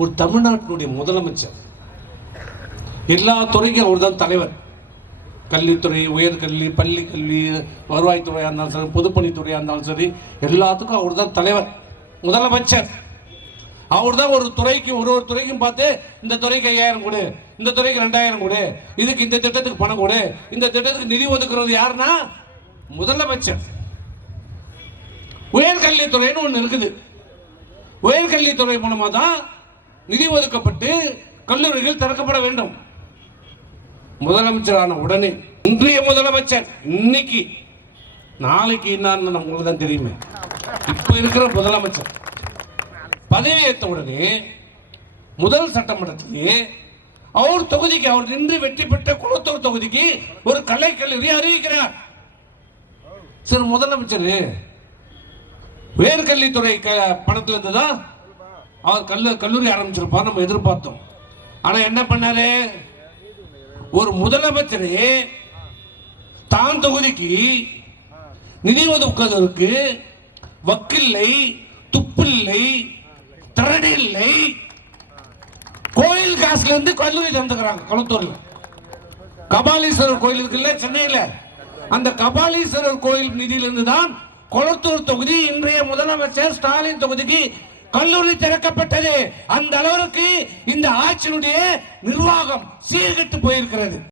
ஒரு தமிழ்நாட்டினுடைய முதலமைச்சர். எல்லா துறைக்கும் அவர் தான் தலைவர். கல்வித்துறை, உயர்கல்வி, பள்ளி கல்வி, வருவாய்த்துறையாக இருந்தாலும் சரி, பொதுப்பணித்துறையாக இருந்தாலும் சரி, எல்லாத்துக்கும் அவர் தான் தலைவர், முதலமைச்சர். அவர் தான் ஒரு துறைக்கு ஒரு துறைக்கும் பார்த்து இந்த துறைக்கு 5000 கொடு, இந்த துறைக்கு 2000 கொடு, இதுக்கு இந்த திட்டத்துக்கு பணம் கொடு, இந்த திட்டத்துக்கு நிதி ஒதுக்குறது யாருன்னா முதலமைச்சர். உயர்கல்வித்துறைன்னு ஒன்று இருக்குது. உயர்கல்வித்துறை மூலமாக தான் நிதி ஒதுக்கப்பட்டு கல்லூரிகள் திறக்கப்பட வேண்டும். முதலமைச்சரான உடனே இன்றைய முதலமைச்சர் இன்னைக்கு நாளைக்கு என்னன்னு உங்களுக்கு தான் தெரியுமே. இப்ப இருக்கிற முதலமைச்சர் பதவியேற்ற உடனே முதல் சட்டமன்றத்திலே அவர் தொகுதிக்கு, அவர் நின்று வெற்றி பெற்ற குளத்தூர் தொகுதிக்கு ஒரு கலைக்கல்லூரி அறிவிக்கிறார். சரி, முதலமைச்சர் உயர்கல்வித்துறை பணத்துல இருந்து தான் அவர் கல்லூரி ஆரம்பிச்சிருப்பார் நம்ம எதிர்பார்த்தோம். ஆனா என்ன பண்ணாரு? ஒரு முதலமைச்சரே தான் தொகுதிக்கு நிதி ஒதுக்குவதற்கு வக்கில்லை, துப்பில்லை, தரடி இல்லை, கோயில் காசுல இருந்து கல்லூரி தந்துக்கிறாங்க. குளத்தூர்ல கபாலீஸ்வரர் கோயில் இருக்குல்ல சென்னையில, அந்த கபாலீஸ்வரர் கோயில் நிதியிலிருந்து தான் குளத்தூர் தொகுதி இன்றைய முதலமைச்சர் ஸ்டாலின் தொகுதிக்கு கல்லூரி திறக்கப்பட்டது. அந்த அளவிற்கு இந்த ஆட்சியினுடைய நிர்வாகம் சீர்கெட்டு போயிருக்கிறது.